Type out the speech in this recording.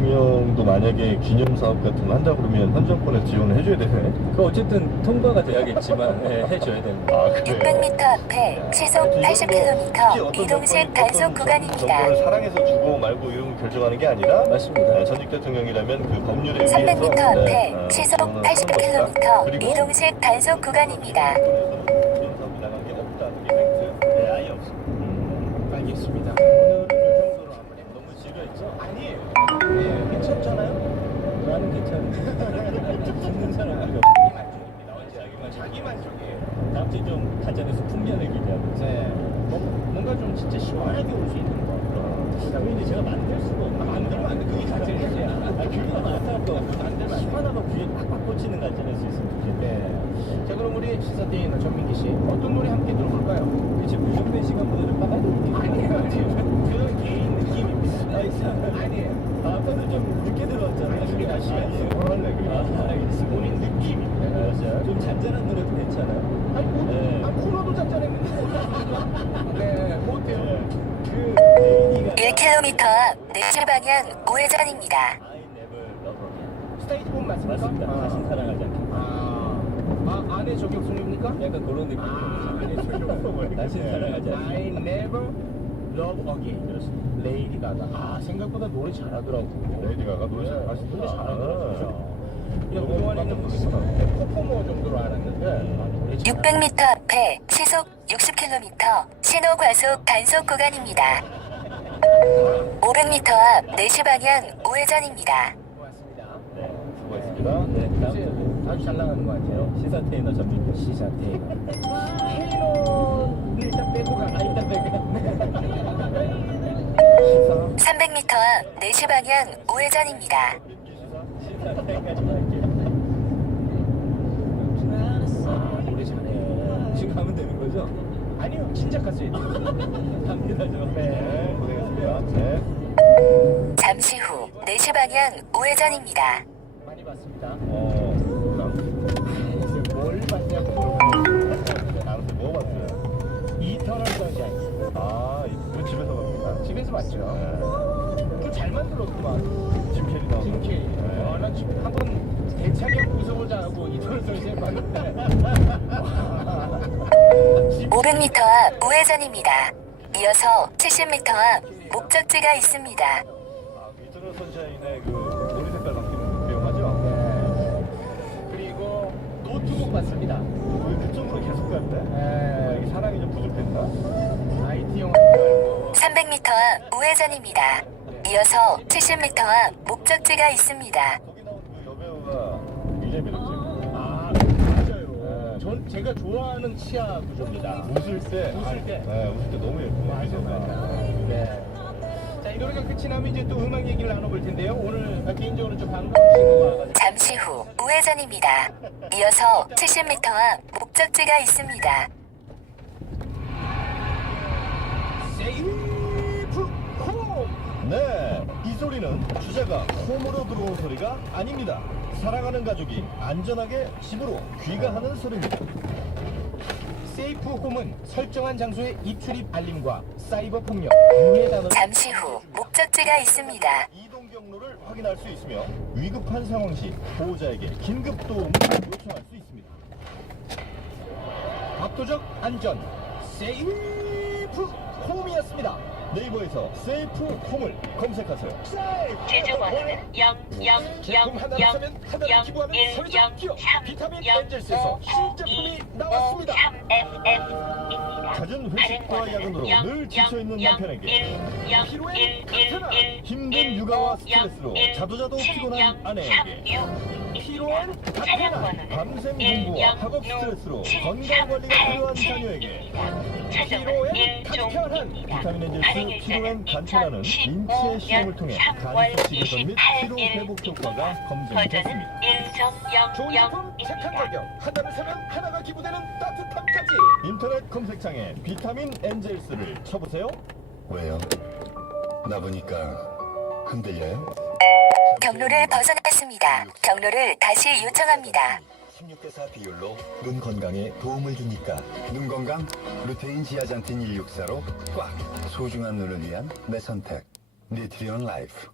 대통령도 만약에 기념 사업 같은 거 한다 그러면 현 정권에서 지원을 해줘야 되네. 그 어쨌든 통과가 돼야겠지만 해줘야 됩니다. 아, 그래요? 600m 앞에 시속 80km 이동식 단속 구간입니다. 정권을 사랑해서 주고 말고 이런 거 결정하는 게 아니라 맞습니다. 전직 대통령이라면 그 법률에 300m 의해서 앞에 시속 80km 이동식 단속 구간입니다. 기념 사업이 나간 게 없다. 그게 팩트. 네, 아예 없습니다. 알겠습니다. 오늘은 이 정도로 한번 너무 지루했죠? 아니에요. 네, 괜찮잖아요. 나는 괜찮은데 듣는 사람들이 없어. 자기 만족이에요. 다음 주에 좀 가전에서 풍년을 기대하고 있어요. 네. 뭔가 좀 진짜 시원하게 올 수 있는 거. 당연히 제가 만들 수가 없는 만들면 안 돼. 그게 가전이지. 그게 마사도 만들면 안 돼. 시원하고 귀에 팍팍 꽂히는 가전에서 있으면 좋겠네. 네. 자, 그럼 우리 시사대인 전민기 씨 어떤 노래 함께 들어볼까요? 그치, 부정된 시간보다는 빠가지고 아니에요. 그건 개인 느낌입니다. 아니에요. 아까도 좀 늦게 들어왔잖아요. 아닙니다. 시간이에요. 알겠습니다. 본인 느낌입니다. 좀 잔잔한 노래도 괜찮아요. 아니, 네. 코너도 잔잔했는데. 네, 뭐 어때요? 그 레이디가 1km 앞 내실 방향 우회전입니다. I never love again. 스테이지 본 맞습니까? 맞습니다. 다시 사랑하지 않게. 안에 저격송입니까? 약간 그런 느낌. 안에 저격송을. 다시 사랑하지 않게. I never love again. 그렇습니다. 레이디 가가. 생각보다 노래 잘하더라고. 레이디 가가 노래 네, 잘하시더라. 노래 잘하더라고요. 아. 그냥 너무 그동안에는 깜짝 뭐 놀랐어. 퍼포머 정도로 알았는데 노래 600m 앞에 시속 60km 신호 과속 단속 구간입니다. 500m 앞 내실 방향 우회전입니다. 고맙습니다. 네. 수고했습니다. 네, 다음 이제 주에 아주 잘 나가는 것 같아요. 시사 테이너 전민기 씨. 시사 테이너. 테이너를 일단 빼고 가. 일단 내가 300m 앞 내실 방향 우회전입니다. 시사 테이까지 갈게요. 노래 잘해. 지금 가면 되는 거죠? 아니요, 진작 갔어야 돼요. 갑니다, 저. 네, 고생했습니다. 네. 잠시 후 내실 방향 우회전입니다. 많이 봤습니다. 뭘 봤냐고. 아무튼 뭐 봤어요? 이터널 선샤인. 이거 집에서 봤구나. 집에서 봤죠. 그 잘 만들었구만. 짐 캐리 나오는 짐 캐리. 네. 나 지금 한번 대차게 웃어보자 하고 이터널 선샤인 봤는데. 500m 앞 우회전입니다. 이어서 70m 앞 목적지가 있습니다. 이터널 선샤인의 그 머리 색깔 바뀌는 배우하죠? 네. 그리고 노트북 봤습니다. 왜 그쪽으로 계속 간대? 네. 이게 사랑이 좀 부족했나? IT 영화 말고. 300m 앞 우회전입니다. 이어서 70m 앞 목적지가 있습니다. 거기 나온 그 여배우가 굉장히 매력적이에요. 맞아요. 전 제가 좋아하는 치아 구조입니다. 웃을 때, 웃을 때. 네, 웃을 때 너무 예뻐요. 맞아. 네. 자, 이 노래가 끝이 나면 이제 또 음악 얘기를 나눠볼 텐데요. 오늘 개인적으로 좀 반가운 친구가 와가지고. 잠시 후 우회전입니다. 이어서 70m 앞 목적지가 있습니다. 세이프 홈! 네, 이 소리는 주자가 홈으로 들어온 소리가 아닙니다. 사랑하는 가족이 안전하게 집으로 귀가하는 소리입니다. 세이프 홈은 설정한 장소의 입출입 알림과 사이버 폭력, 유해 단어. 잠시 후 목적지가 있습니다. 이동 경로를 확인할 수 있으며 위급한 상황 시 보호자에게 긴급 도움을 요청할 수 있습니다. 압도적 안전 세이프 홈이었습니다. 네이버에서 세이프 홈을 검색하세요. 제조번호는 제품 하나를 사면 하나를 기부하는 사회적 기업 비타민 엔젤스에서 신제품이 나왔습니다. 잦은 회식과 야근으로 늘 지쳐있는 남편에게 피로엔 카테나 힘든 육아와 스트레스로 자도자도 피곤한 아내에게 피로엔 카테나 밤샘 공부와 학업 스트레스로 건강관리가 필요한 자녀에게 피로엔 카테나는 비타민 엔젤스 피로엔 간편하는 인체의 시험을 통해 간섭식 개선 및 피로 회복 효과가 검증됐습니다. 좋은 제품 착한 가격 하나를 사면 하나가 기부되는 따뜻함까지. 인터넷 검색창에 비타민 엔젤스를 쳐보세요. 왜요? 나 보니까 흔들려요? 경로를 벗어났습니다. 경로를 다시 요청합니다. 16대4 비율로 눈 건강에 도움을 주니까 눈 건강 루테인 지아잔틴 164로 꽉 소중한 눈을 위한 내 선택 뉴트리온 라이프.